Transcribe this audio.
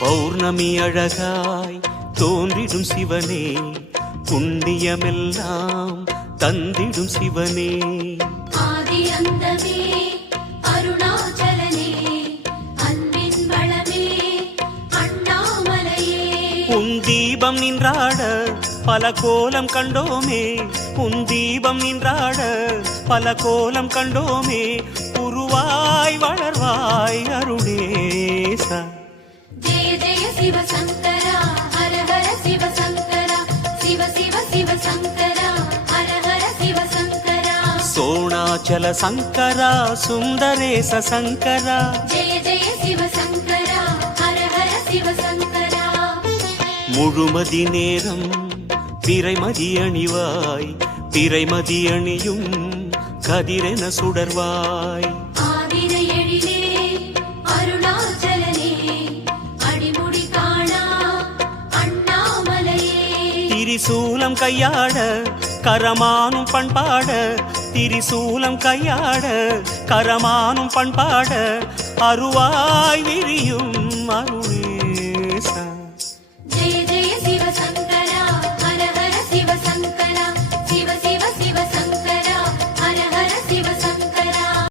பௌர்ணமி அழகாய் தோன்றிடும் சிவனே, புண்ணியமெல்லாம் தந்திடும் சிவனே. ஆதி அந்தமே அருணாச்சலனே, அன்பின் வளமே அண்ணாமலையே. உன் தீபம் நின்றாட பல கோலம் கண்டோமே, உன் தீபம் நின்றாட பல கோலம் கண்டோமே. உருவாய் வளர்வாய் அருணேசா. ஜெய ஜெய சிவ சங்கரா, ஹர ஹர சிவ சங்கரா, சிவ சிவ சிவ சங்கரா, ஹர ஹர சிவ சங்கரா. சோணாச்சல சங்கரா, சுந்தரேச சங்கரா. ஜெய ஜெய சிவ சங்கரா, ஹர ஹர சிவ சங்கரா. முழுமதி நேரம் பிறைமதி அணிவாய், பிறைமதி அணியும் கதிரென சுடர்வாய். ஆதிரை எழிலே அருணாச்சலனே, அடிமுடி காணா அண்ணாமலையே. திரிசூலம் கையாட கரமானும் பண்பாட, திரிசூலம் கையாட கரமானும் பண்பாட. அருவாய் விரியும் அருணேசா.